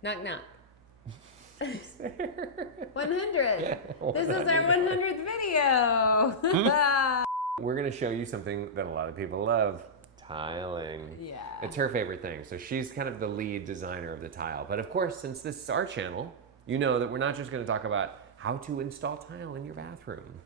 Knock knock. 100. Yeah, This is our 100th video. We're going to show you something that a lot of people love. Tiling. Yeah. It's her favorite thing. So she's kind of the lead designer of the tile. But of course, since this is our channel, you know that we're not just going to talk about how to install tile in your bathroom.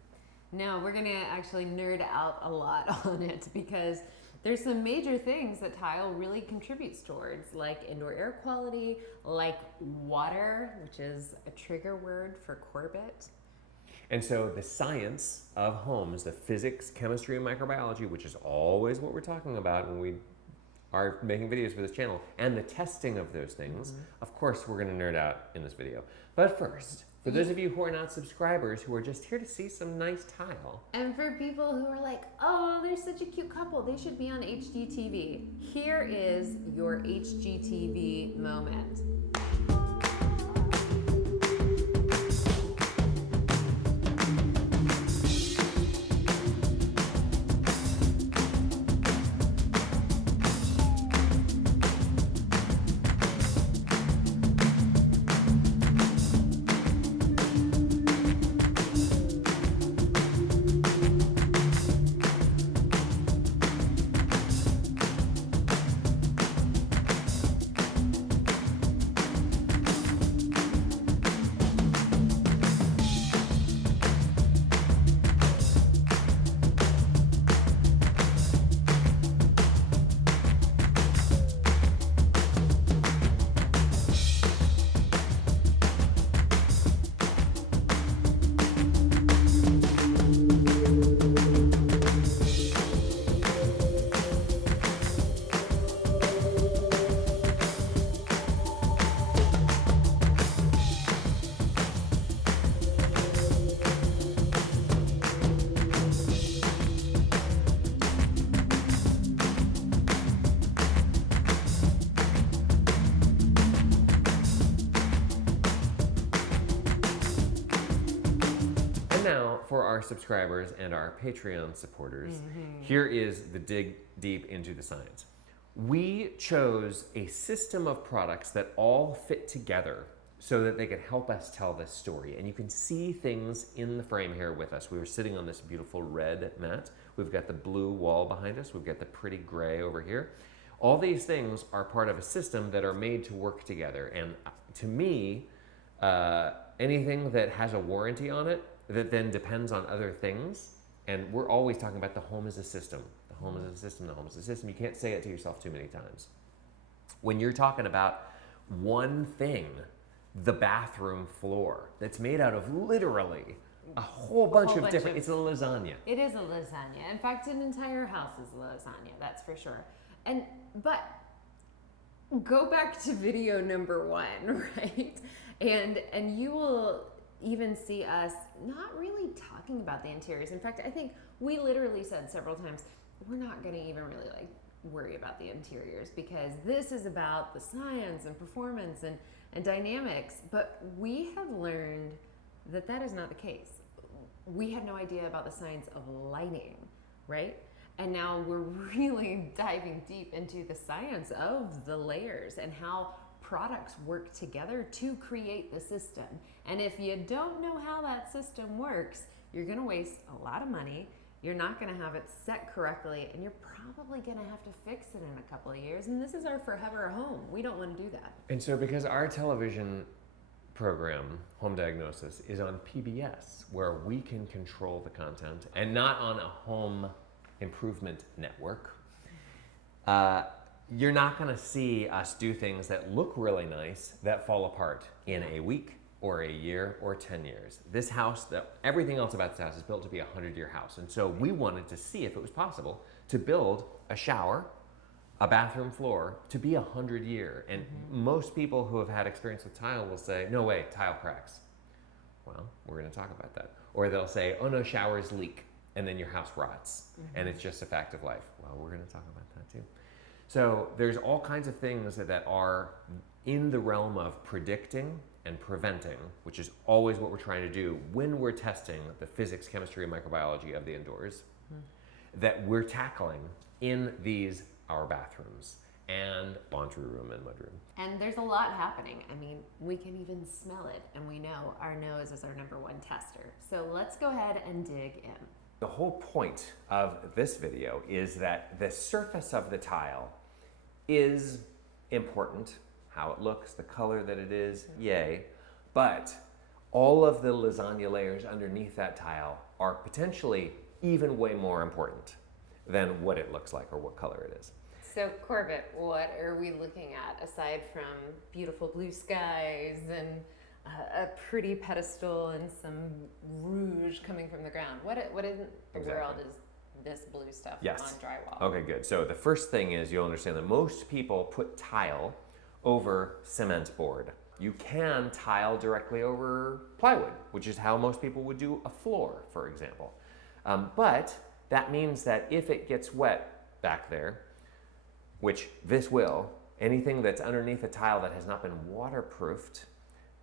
No, we're going to actually nerd out a lot on it because there's some major things that tile really contributes towards, like indoor air quality, like water, which is a trigger word for Corbett. And so the science of homes, the physics, chemistry, and microbiology, which is always what we're talking about when we are making videos for this channel, and the testing of those things, of course, we're going to nerd out in this video. But first, for those of you who are not subscribers, who are just here to see some nice tile. And for people who are like, oh, they're such a cute couple, they should be on HGTV. Here is your HGTV moment. Now, for our subscribers and our Patreon supporters, here is the dig deep into the science. We chose a system of products that all fit together so that they could help us tell this story. And you can see things in the frame here with us. We were sitting on this beautiful red mat. We've got the blue wall behind us. We've got the pretty gray over here. All these things are part of a system that are made to work together. And to me, anything that has a warranty on it that then depends on other things, and we're always talking about the home as a system. The home is a system, the home is a system. You can't say it to yourself too many times. When you're talking about one thing, the bathroom floor, that's made out of literally a whole bunch of different, it's a lasagna. It is a lasagna. In fact, an entire house is a lasagna, that's for sure. But go back to video number 1, right? And you will even see us not really talking about the interiors. In fact, I think we literally said several times, we're not gonna even really worry about the interiors because this is about the science and performance and dynamics. But we have learned that that is not the case. We had no idea about the science of lighting, right? And now we're really diving deep into the science of the layers and how products work together to create the system. And if you don't know how that system works, you're gonna waste a lot of money, you're not gonna have it set correctly, and you're probably gonna have to fix it in a couple of years. And this is our forever home. We don't wanna do that. And so because our television program, Home Diagnosis, is on PBS, where we can control the content, and not on a home improvement network, you're not gonna see us do things that look really nice that fall apart in a week or a year or 10 years. This house, everything else about this house is built to be a 100-year house. And so we wanted to see if it was possible to build a shower, a bathroom floor to be 100-year. And most people who have had experience with tile will say, no way, tile cracks. Well, we're gonna talk about that. Or they'll say, oh no, showers leak, and then your house rots, and it's just a fact of life. Well, we're gonna talk about that too. So there's all kinds of things that are in the realm of predicting and preventing, which is always what we're trying to do when we're testing the physics, chemistry, and microbiology of the indoors, that we're tackling in these, our bathrooms. and laundry room and mudroom. And there's a lot happening. I mean, we can even smell it, and we know our nose is our number one tester. So let's go ahead and dig in. The whole point of this video is that the surface of the tile is important. How it looks, the color that it is, yay. But all of the lasagna layers underneath that tile are potentially even way more important than what it looks like or what color it is. So Corbett, what are we looking at aside from beautiful blue skies and a pretty pedestal and some rouge coming from the ground? What in the world is this blue stuff on drywall? Okay, good. So the first thing is you'll understand that most people put tile over cement board. You can tile directly over plywood, which is how most people would do a floor, for example. But that means that if it gets wet back there, which this will, anything that's underneath a tile that has not been waterproofed,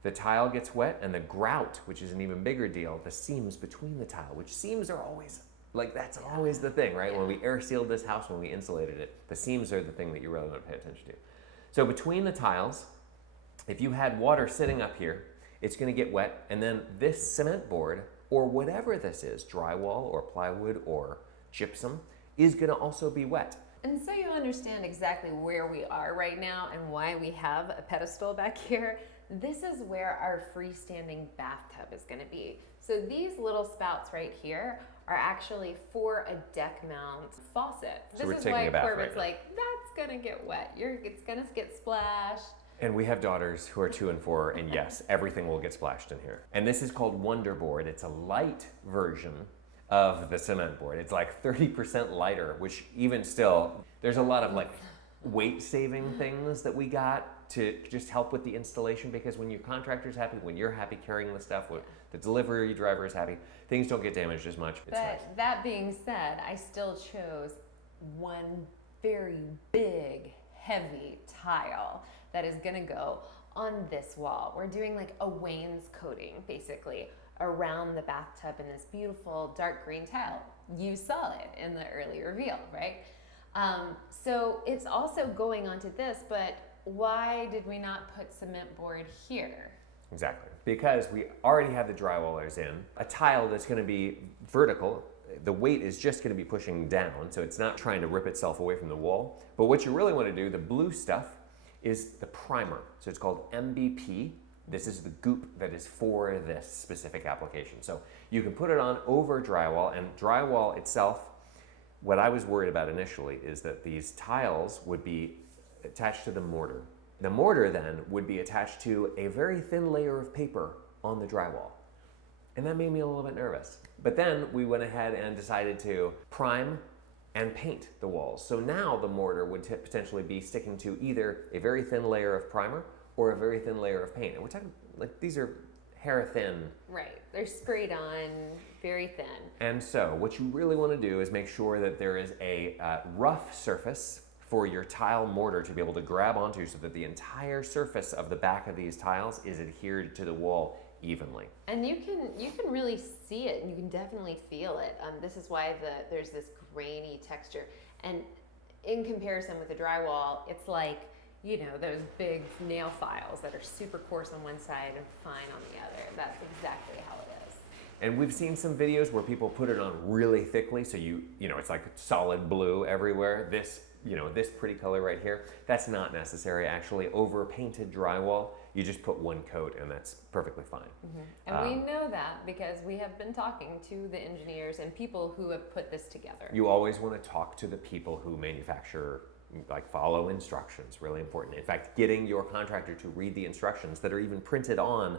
the tile gets wet, and the grout, which is an even bigger deal, the seams between the tile, which seams are always, like that's always the thing, right? When we air sealed this house, when we insulated it, the seams are the thing that you really want to pay attention to. So between the tiles, if you had water sitting up here, it's gonna get wet, and then this cement board, or whatever this is, drywall or plywood or gypsum, is gonna also be wet. And so you understand exactly where we are right now and why we have a pedestal back here. This is where our freestanding bathtub is going to be. So these little spouts right here are actually for a deck mount faucet. So this is why Corbett's like, that's going to get wet. It's going to get splashed. And we have daughters who are 2 and 4, and yes, everything will get splashed in here. And this is called Wonder Board. It's a light version of the cement board. It's like 30% lighter, which even still, there's a lot of like weight saving things that we got to just help with the installation, because when your contractor's happy, when you're happy carrying the stuff, when the delivery driver is happy, things don't get damaged as much. It's nice. That being said, I still chose one very big, heavy tile that is gonna go on this wall. We're doing like a wainscoting, basically, around the bathtub in this beautiful dark green tile. You saw it in the early reveal, right? So it's also going onto this, but why did we not put cement board here? Exactly, because we already have the drywallers in. A tile that's gonna be vertical, the weight is just gonna be pushing down, so it's not trying to rip itself away from the wall. But what you really wanna do, the blue stuff, is the primer. So it's called MBP. This is the goop that is for this specific application. So you can put it on over drywall, and drywall itself, what I was worried about initially is that these tiles would be attached to the mortar. The mortar then would be attached to a very thin layer of paper on the drywall. And that made me a little bit nervous. But then we went ahead and decided to prime and paint the walls. So now the mortar would potentially be sticking to either a very thin layer of primer or a very thin layer of paint. And we're talking, like, these are hair thin. Right, they're sprayed on, very thin. And so what you really want to do is make sure that there is a rough surface for your tile mortar to be able to grab onto, so that the entire surface of the back of these tiles is adhered to the wall evenly. And you can really see it, and you can definitely feel it. This is why there's this grainy texture. And in comparison with the drywall, it's like, you know, those big nail files that are super coarse on one side and fine on the other. That's exactly how it is. And we've seen some videos where people put it on really thickly, so you know, it's like solid blue everywhere. This, you know, this pretty color right here, that's not necessary actually. Over painted drywall, you just put one coat and that's perfectly fine. Mm-hmm. And we know that because we have been talking to the engineers and people who have put this together. You always want to talk to the people who manufacture, like, follow instructions, really important. In fact, getting your contractor to read the instructions that are even printed on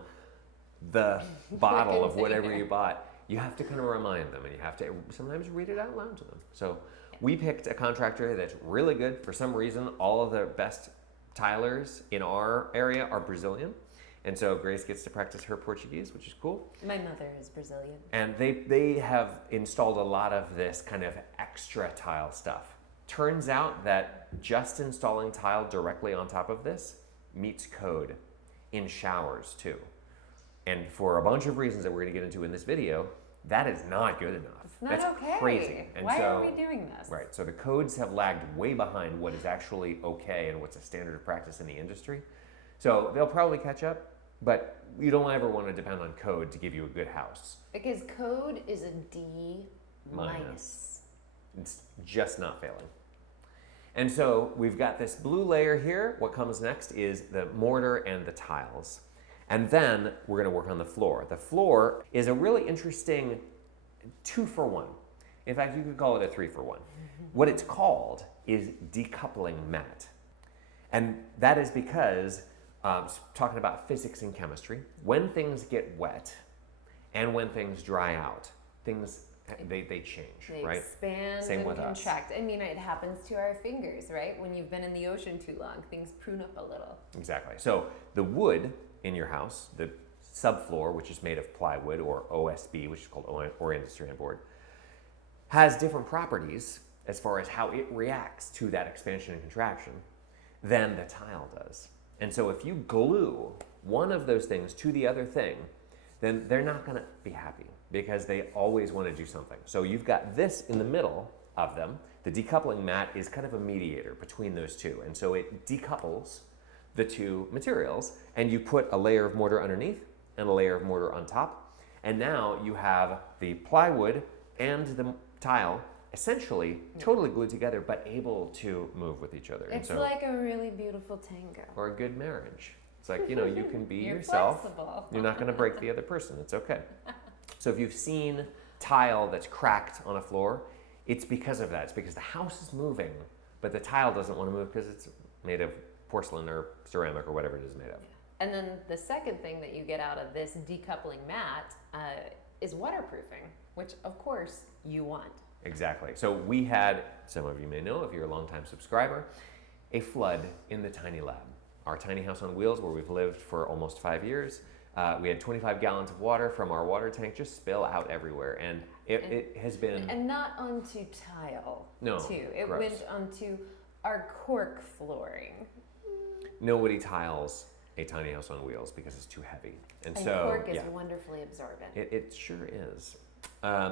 the bottle of whatever you bought, you have to kind of remind them, and you have to sometimes read it out loud to them. So we picked a contractor that's really good. For some reason, all of the best tilers in our area are Brazilian. And so Grace gets to practice her Portuguese, which is cool. My mother is Brazilian. And they have installed a lot of this kind of extra tile stuff. Turns out that just installing tile directly on top of this meets code in showers too. And for a bunch of reasons that we're going to get into in this video, That is not good enough. It's not That's okay. crazy. And Why so, are we doing this? Right. So the codes have lagged way behind what is actually okay and what's a standard of practice in the industry. So they'll probably catch up, but you don't ever want to depend on code to give you a good house. Because code is a D minus. It's just not failing. And so we've got this blue layer here. What comes next is the mortar and the tiles. And then we're going to work on the floor. The floor is a really interesting 2-for-1. In fact, you could call it a 3-for-1. What it's called is decoupling mat. And that is because, talking about physics and chemistry, when things get wet and when things dry out, things they change, They right? expand Same and with us. contract. I mean, it happens to our fingers, right? When you've been in the ocean too long, things prune up a little. Exactly. So the wood in your house, the subfloor, which is made of plywood, or OSB, which is called oriented strand board, has different properties as far as how it reacts to that expansion and contraction than the tile does. And so if you glue one of those things to the other thing, then they're not going to be happy because they always want to do something. So you've got this in the middle of them. The decoupling mat is kind of a mediator between those two. And so it decouples the two materials, and you put a layer of mortar underneath and a layer of mortar on top. And now you have the plywood and the tile essentially totally glued together, but able to move with each other. It's like a really beautiful tango. Or a good marriage. It's like, you can be You're yourself. flexible. You're not going to break the other person. It's okay. So if you've seen tile that's cracked on a floor, it's because of that. It's because the house is moving, but the tile doesn't want to move because it's made of porcelain or ceramic or whatever it is made of. And then the second thing that you get out of this decoupling mat is waterproofing, which of course you want. Exactly. So we had, some of you may know if you're a longtime subscriber, a flood in the tiny lab. Our tiny house on wheels where we've lived for almost 5 years. We had 25 gallons of water from our water tank just spill out everywhere. And it has been... And not onto tile, No, too. It gross. went onto our cork flooring. Nobody tiles a tiny house on wheels because it's too heavy. And so, cork is yeah, wonderfully absorbent. it sure is.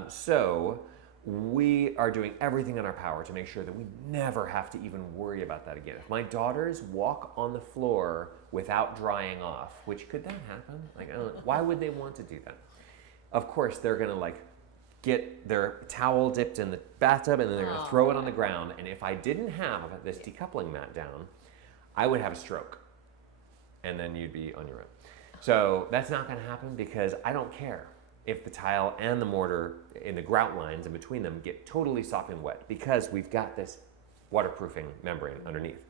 So we are doing everything in our power to make sure that we never have to even worry about that again. If my daughters walk on the floor without drying off, which could that happen? Like, I don't know, why would they want to do that? Of course, they're gonna get their towel dipped in the bathtub and then they're gonna throw it on the ground. And if I didn't have this decoupling mat down, I would have a stroke. And then you'd be on your own. So that's not gonna happen because I don't care if the tile and the mortar in the grout lines in between them get totally sopping wet because we've got this waterproofing membrane underneath.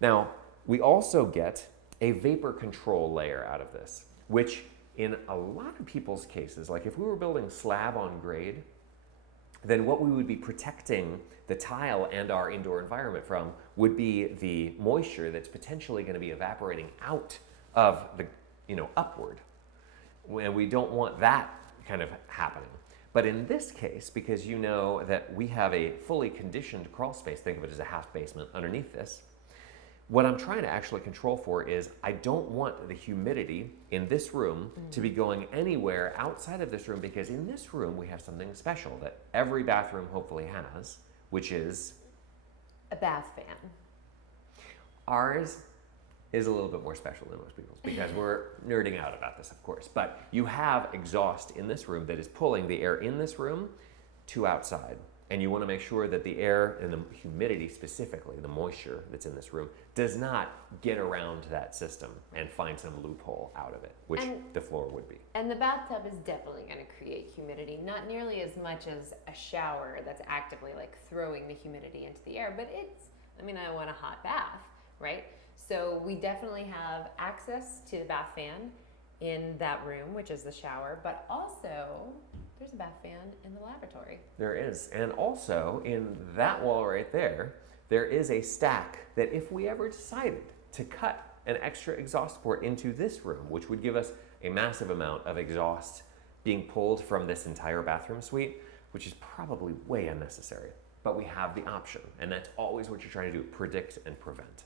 Now, we also get a vapor control layer out of this, which in a lot of people's cases, like if we were building slab on grade, then what we would be protecting the tile and our indoor environment from would be the moisture that's potentially going to be evaporating out of the, upward. And we don't want that kind of happening. But in this case, because you know that we have a fully conditioned crawl space, think of it as a half basement underneath this, what I'm trying to actually control for is I don't want the humidity in this room to be going anywhere outside of this room, because in this room we have something special that every bathroom hopefully has, which is a bath fan. Ours is a little bit more special than most people's because we're nerding out about this, of course. But you have exhaust in this room that is pulling the air in this room to outside. And you want to make sure that the air and the humidity, specifically the moisture that's in this room, does not get around that system and find some loophole out of it, which the floor would be. And the bathtub is definitely going to create humidity, not nearly as much as a shower that's actively throwing the humidity into the air, but I want a hot bath, right? So we definitely have access to the bath fan in that room, which is the shower, but also there's a bath fan in the lavatory. There is. And also in that wall right there, there is a stack that if we ever decided to cut an extra exhaust port into this room, which would give us a massive amount of exhaust being pulled from this entire bathroom suite, which is probably way unnecessary. But we have the option, and that's always what you're trying to do, predict and prevent.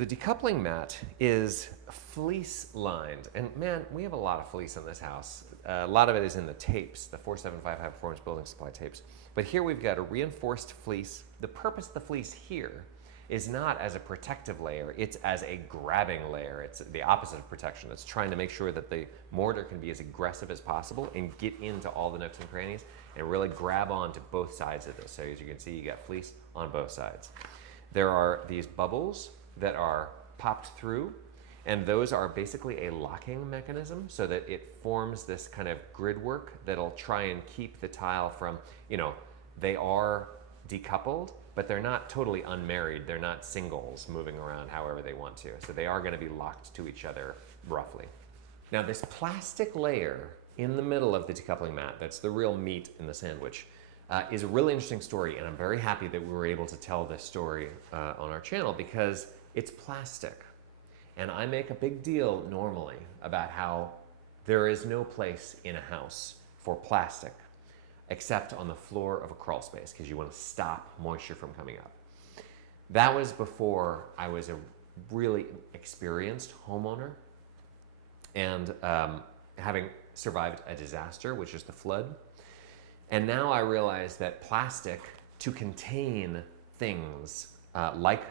The decoupling mat is fleece lined, and man, we have a lot of fleece in this house. A lot of it is in the tapes, the 475 High Performance Building Supply tapes. But here we've got a reinforced fleece. The purpose of the fleece here is not as a protective layer, it's as a grabbing layer. It's the opposite of protection. It's trying to make sure that the mortar can be as aggressive as possible and get into all the nooks and crannies and really grab onto both sides of this. So as you can see, you got fleece on both sides. There are these bubbles that are popped through, and those are basically a locking mechanism so that it forms this kind of grid work that'll try and keep the tile from, they are decoupled, but they're not totally unmarried. They're not singles moving around however they want to. So they are going to be locked to each other roughly. Now this plastic layer in the middle of the decoupling mat, that's the real meat in the sandwich, is a really interesting story, and I'm very happy that we were able to tell this story on our channel because it's plastic. And I make a big deal normally about how there is no place in a house for plastic except on the floor of a crawl space because you want to stop moisture from coming up. That was before I was a really experienced homeowner and having survived a disaster, which is the flood. And now I realize that plastic to contain things like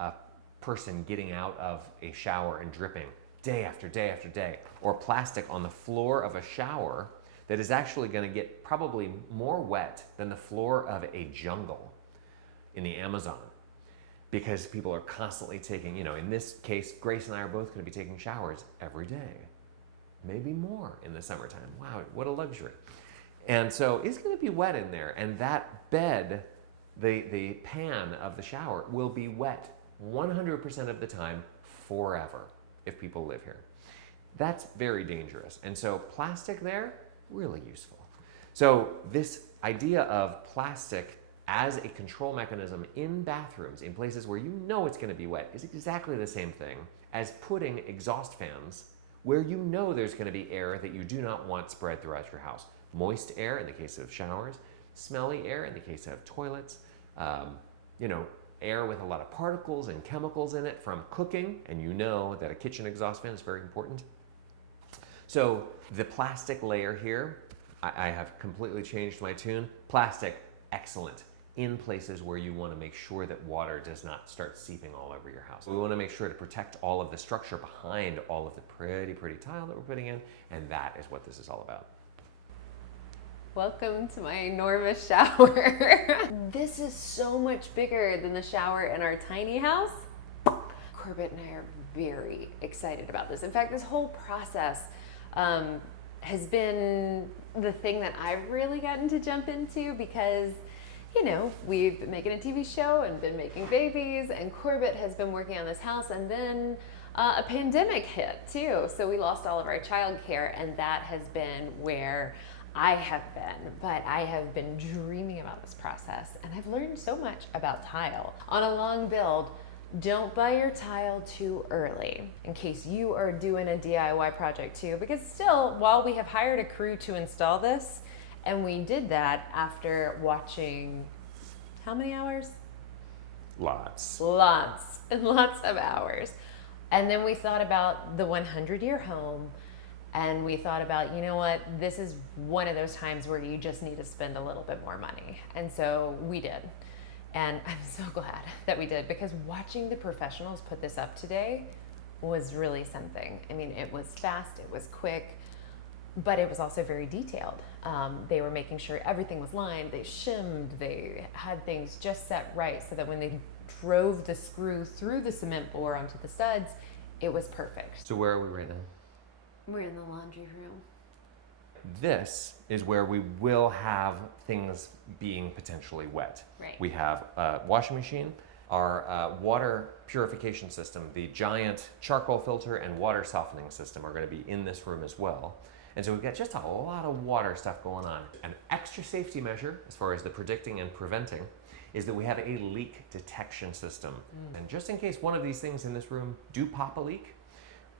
a person getting out of a shower and dripping day after day after day, or plastic on the floor of a shower that is actually going to get probably more wet than the floor of a jungle in the Amazon, because people are constantly taking, in this case, Grace and I are both going to be taking showers every day, maybe more in the summertime. Wow, what a luxury. And so it's going to be wet in there, and that bed, the pan of the shower will be wet 100% of the time forever if people live here. That's very dangerous. And so plastic there, really useful. So this idea of plastic as a control mechanism in bathrooms, in places where you know it's going to be wet, is exactly the same thing as putting exhaust fans where you know there's going to be air that you do not want spread throughout your house. Moist air in the case of showers, smelly air in the case of toilets, air with a lot of particles and chemicals in it from cooking, and you know that a kitchen exhaust fan is very important. So the plastic layer here, I have completely changed my tune. Plastic, excellent in places where you want to make sure that water does not start seeping all over your house. We want to make sure to protect all of the structure behind all of the pretty tile that we're putting in, and that is what this is all about. Welcome to my enormous shower. This is so much bigger than the shower in our tiny house. Corbett and I are very excited about this. In fact, this whole process has been the thing that I've really gotten to jump into because, we've been making a TV show and been making babies, and Corbett has been working on this house, and then a pandemic hit too. So we lost all of our childcare, and that has been where I have been, but I have been dreaming about this process, and I've learned so much about tile. On a long build, don't buy your tile too early in case you are doing a DIY project too, because still, while we have hired a crew to install this, and we did that after watching how many hours? Lots And lots of hours. And then we thought about the 100-year home, and we thought about, this is one of those times where you just need to spend a little bit more money. And so we did. And I'm so glad that we did, because watching the professionals put this up today was really something. I mean, it was fast, it was quick, but it was also very detailed. They were making sure everything was lined, they shimmed, they had things just set right so that when they drove the screw through the cement bore onto the studs, it was perfect. So where are we right now? We're in the laundry room. This is where we will have things being potentially wet. Right. We have a washing machine, our water purification system, the giant charcoal filter and water softening system are going to be in this room as well. And so we've got just a lot of water stuff going on. An extra safety measure, as far as the predicting and preventing, is that we have a leak detection system. And just in case one of these things in this room do pop a leak,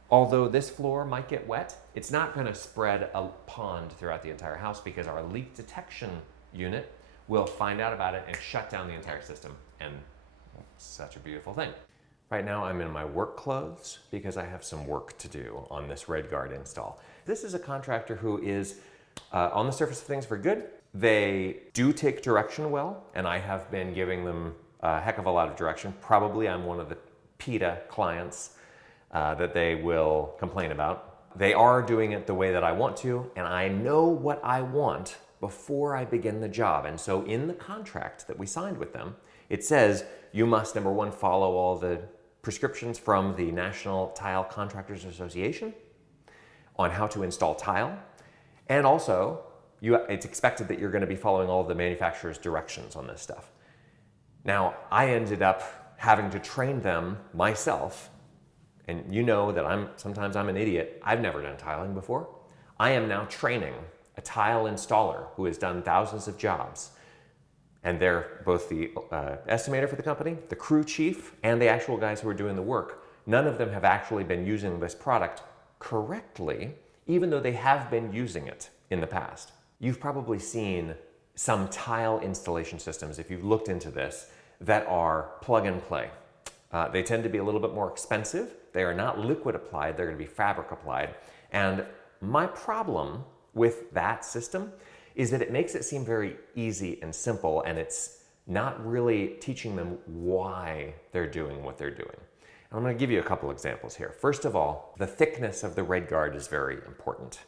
although this floor might get wet, it's not going to spread a pond throughout the entire house, because our leak detection unit will find out about it and shut down the entire system. And such a beautiful thing. Right now I'm in my work clothes because I have some work to do on this RedGard install. This is a contractor who is on the surface of things very good. They do take direction well, and I have been giving them a heck of a lot of direction. Probably I'm one of the PETA clients that they will complain about. They are doing it the way that I want to, and I know what I want before I begin the job. And so in the contract that we signed with them, it says you must, number one, follow all the prescriptions from the National Tile Contractors Association on how to install tile. And also, it's expected that you're going to be following all of the manufacturer's directions on this stuff. Now, I ended up having to train them myself. And you know that sometimes I'm an idiot. I've never done tiling before. I am now training a tile installer who has done thousands of jobs. And they're both the estimator for the company, the crew chief, and the actual guys who are doing the work. None of them have actually been using this product correctly, even though they have been using it in the past. You've probably seen some tile installation systems, if you've looked into this, that are plug and play. They tend to be a little bit more expensive. They are not liquid applied, they're going to be fabric applied. And my problem with that system is that it makes it seem very easy and simple, and it's not really teaching them why they're doing what they're doing. And I'm going to give you a couple examples here. First of all, the thickness of the RedGard is very important.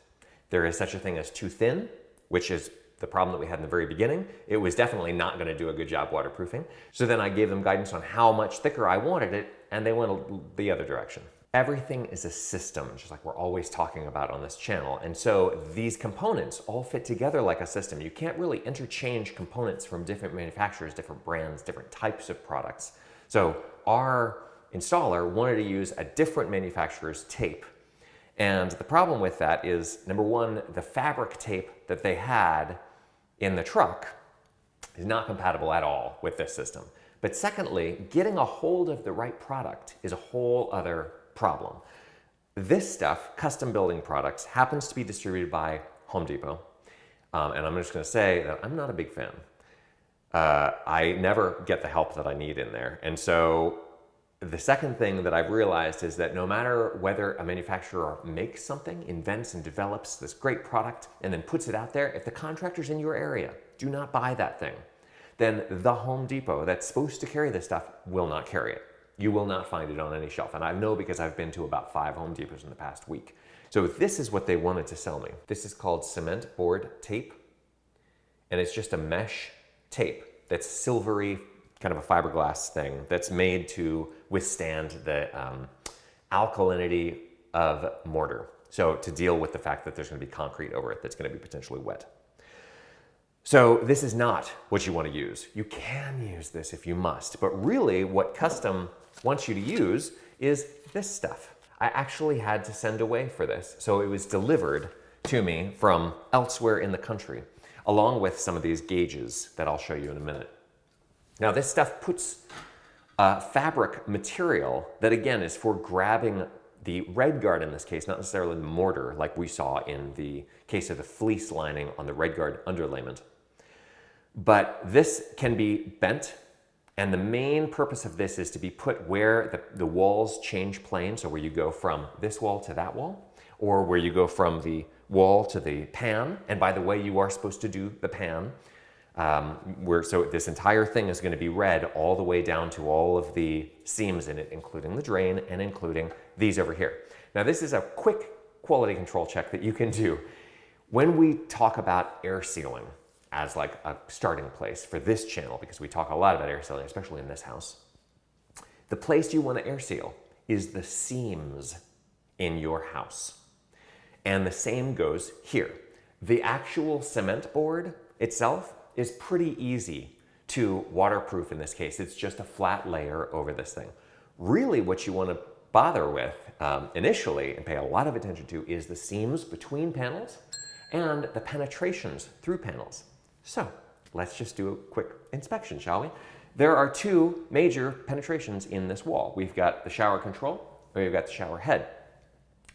There is such a thing as too thin, which is the problem that we had in the very beginning. It was definitely not going to do a good job waterproofing. So then I gave them guidance on how much thicker I wanted it, and they went the other direction. Everything is a system, just like we're always talking about on this channel. And so these components all fit together like a system. You can't really interchange components from different manufacturers, different brands, different types of products. So our installer wanted to use a different manufacturer's tape. And the problem with that is, number one, the fabric tape that they had in the truck is not compatible at all with this system. But secondly, getting a hold of the right product is a whole other problem. This stuff, custom building products, happens to be distributed by Home Depot. And I'm just going to say that I'm not a big fan. I never get the help that I need in there. And so the second thing that I've realized is that no matter whether a manufacturer makes something, invents and develops this great product, and then puts it out there, if the contractors in your area do not buy that thing, then the Home Depot that's supposed to carry this stuff will not carry it. You will not find it on any shelf. And I know because I've been to about 5 Home Depots in the past week. So this is what they wanted to sell me. This is called cement board tape. And it's just a mesh tape that's silvery, kind of a fiberglass thing that's made to withstand the alkalinity of mortar. So to deal with the fact that there's going to be concrete over it that's going to be potentially wet. So this is not what you want to use. You can use this if you must, but really what custom wants you to use is this stuff. I actually had to send away for this. So it was delivered to me from elsewhere in the country, along with some of these gauges that I'll show you in a minute. Now this stuff puts fabric material that again is for grabbing the RedGard in this case, not necessarily the mortar like we saw in the case of the fleece lining on the RedGard underlayment. But this can be bent, and the main purpose of this is to be put where the walls change plane, so where you go from this wall to that wall, or where you go from the wall to the pan. And by the way, you are supposed to do the pan, so this entire thing is going to be red all the way down to all of the seams in it, including the drain and including these over here. Now this is a quick quality control check that you can do. When we talk about air sealing as like a starting place for this channel, because we talk a lot about air sealing, especially in this house, the place you want to air seal is the seams in your house. And the same goes here. The actual cement board itself is pretty easy to waterproof in this case. It's just a flat layer over this thing. Really what you want to bother with initially and pay a lot of attention to is the seams between panels and the penetrations through panels. So let's just do a quick inspection, shall we? There are 2 major penetrations in this wall. We've got the shower control, and we've got the shower head.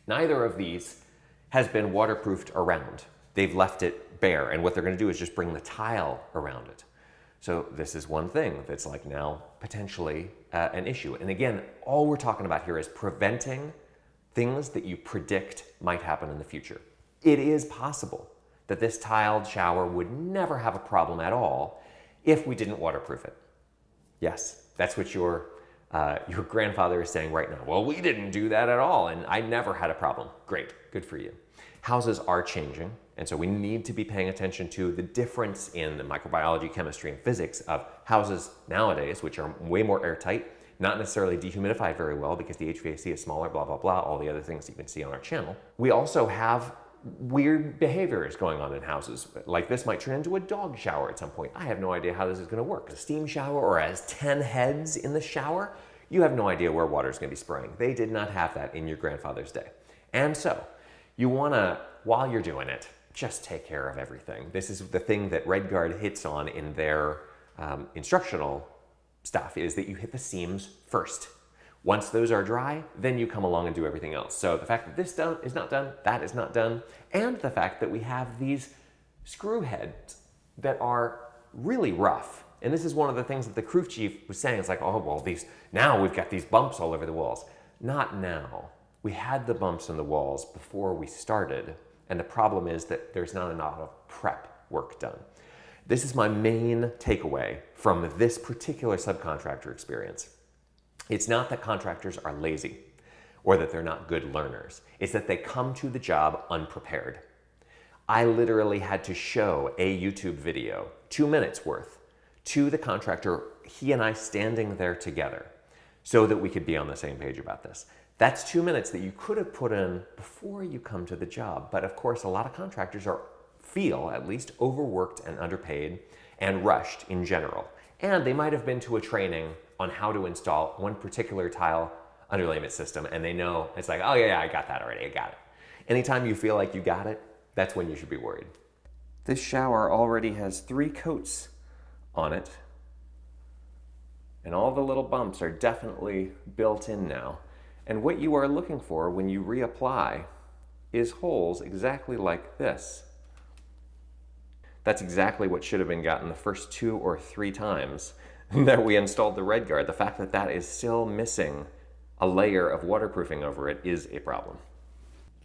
Neither of these has been waterproofed around. They've left it bare, and what they're going to do is just bring the tile around it. So this is one thing that's like now potentially an issue. And again, all we're talking about here is preventing things that you predict might happen in the future. It is possible that this tiled shower would never have a problem at all if we didn't waterproof it. Yes, that's what your grandfather is saying right now. Well, we didn't do that at all, and I never had a problem. Great, good for you. Houses are changing, and so we need to be paying attention to the difference in the microbiology, chemistry, and physics of houses nowadays, which are way more airtight, not necessarily dehumidified very well because the HVAC is smaller, blah, blah, blah, all the other things you can see on our channel. We also have weird behaviors going on in houses. Like this might turn into a dog shower at some point. I have no idea how this is gonna work. A steam shower or as 10 heads in the shower, you have no idea where water is gonna be spraying. They did not have that in your grandfather's day. And so you wanna, while you're doing it, just take care of everything. This is the thing that RedGard hits on in their instructional stuff, is that you hit the seams first. Once those are dry, then you come along and do everything else. So the fact that this is not done, that is not done, and the fact that we have these screw heads that are really rough. And this is one of the things that the crew chief was saying. It's like, oh, well, now we've got these bumps all over the walls. Not now. We had the bumps on the walls before we started, and the problem is that there's not enough of prep work done. This is my main takeaway from this particular subcontractor experience. It's not that contractors are lazy or that they're not good learners. It's that they come to the job unprepared. I literally had to show a YouTube video, 2 minutes worth, to the contractor, he and I standing there together, so that we could be on the same page about this. That's 2 minutes that you could have put in before you come to the job. But of course, a lot of contractors feel at least overworked and underpaid and rushed in general. And they might have been to a training on how to install one particular tile underlayment system, and they know, it's like, oh yeah, I got that already, I got it. Anytime you feel like you got it, that's when you should be worried. This shower already has 3 coats on it, and all the little bumps are definitely built in now. And what you are looking for when you reapply is holes exactly like this. That's exactly what should have been gotten the first 2 or 3 times that we installed the RedGard. The fact that that is still missing a layer of waterproofing over it is a problem.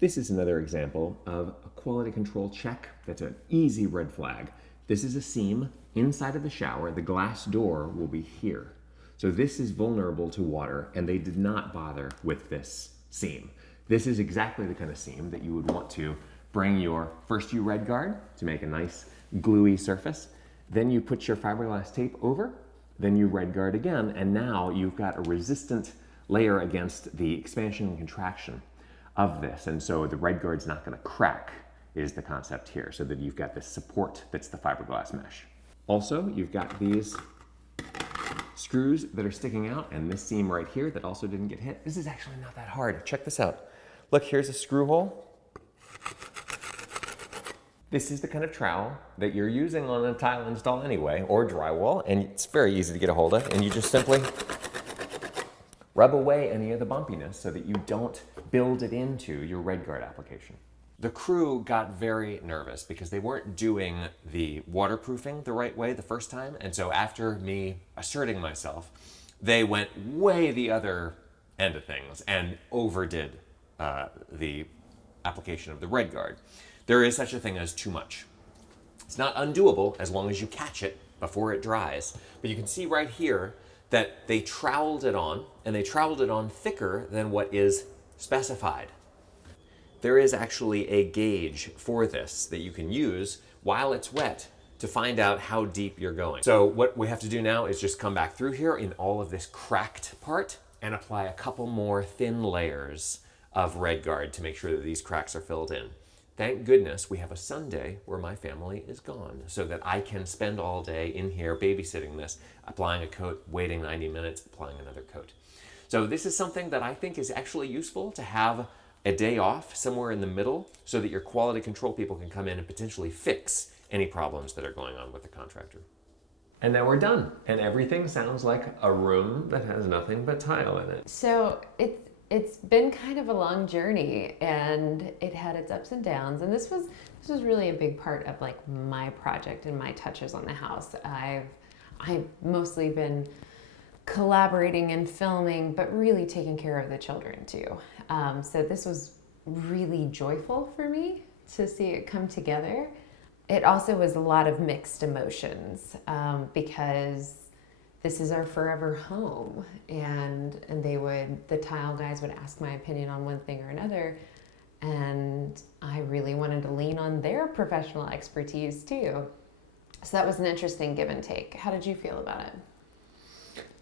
This is another example of a quality control check that's an easy red flag. This is a seam inside of the shower. The glass door will be here. So this is vulnerable to water, and they did not bother with this seam. This is exactly the kind of seam that you would want to bring your RedGard to make a nice gluey surface. Then you put your fiberglass tape over, then you RedGard again, and now you've got a resistant layer against the expansion and contraction of this. And so the RedGard's not gonna crack, is the concept here, so that you've got this support that's the fiberglass mesh. Also, you've got these screws that are sticking out, and this seam right here that also didn't get hit. This is actually not that hard. Check this out. Look, here's a screw hole. This is the kind of trowel that you're using on a tile install anyway, or drywall, and it's very easy to get a hold of, and you just simply rub away any of the bumpiness so that you don't build it into your RedGard application. The crew got very nervous because they weren't doing the waterproofing the right way the first time, and so after me asserting myself, they went way the other end of things and overdid the application of the RedGard. There is such a thing as too much. It's not undoable as long as you catch it before it dries, but you can see right here that they troweled it on, and they troweled it on thicker than what is specified. There is actually a gauge for this that you can use while it's wet to find out how deep you're going. So what we have to do now is just come back through here in all of this cracked part and apply a couple more thin layers of RedGard to make sure that these cracks are filled in. Thank goodness we have a Sunday where my family is gone so that I can spend all day in here babysitting this, applying a coat, waiting 90 minutes, applying another coat. So this is something that I think is actually useful to have a day off somewhere in the middle so that your quality control people can come in and potentially fix any problems that are going on with the contractor. And now we're done. And everything sounds like a room that has nothing but tile in it. So it's been kind of a long journey, and it had its ups and downs, and this was really a big part of like my project and my touches on the house. I've mostly been collaborating and filming, but really taking care of the children too. So this was really joyful for me to see it come together. It also was a lot of mixed emotions because this is our forever home, and the tile guys would ask my opinion on one thing or another, and I really wanted to lean on their professional expertise too. So that was an interesting give and take. How did you feel about it?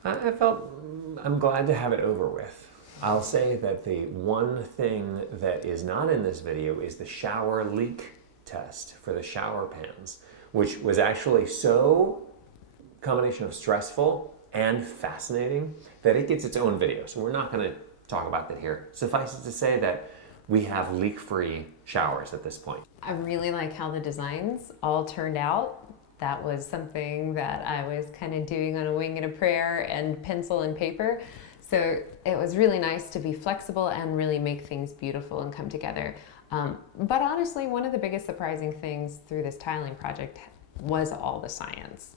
I'm glad to have it over with. I'll say that the one thing that is not in this video is the shower leak test for the shower pans, which was actually so combination of stressful and fascinating that it gets its own video. So we're not going to talk about that here. Suffice it to say that we have leak-free showers at this point. I really like how the designs all turned out. That was something that I was kind of doing on a wing and a prayer and pencil and paper. So it was really nice to be flexible and really make things beautiful and come together. But honestly, one of the biggest surprising things through this tiling project was all the science.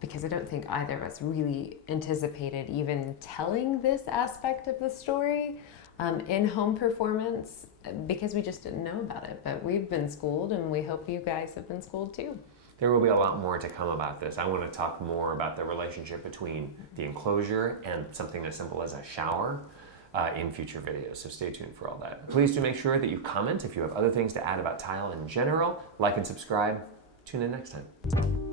Because I don't think either of us really anticipated even telling this aspect of the story in home performance, because we just didn't know about it. But we've been schooled, and we hope you guys have been schooled too. There will be a lot more to come about this. I want to talk more about the relationship between the enclosure and something as simple as a shower in future videos, so stay tuned for all that. Please do make sure that you comment if you have other things to add about tile in general. Like and subscribe. Tune in next time.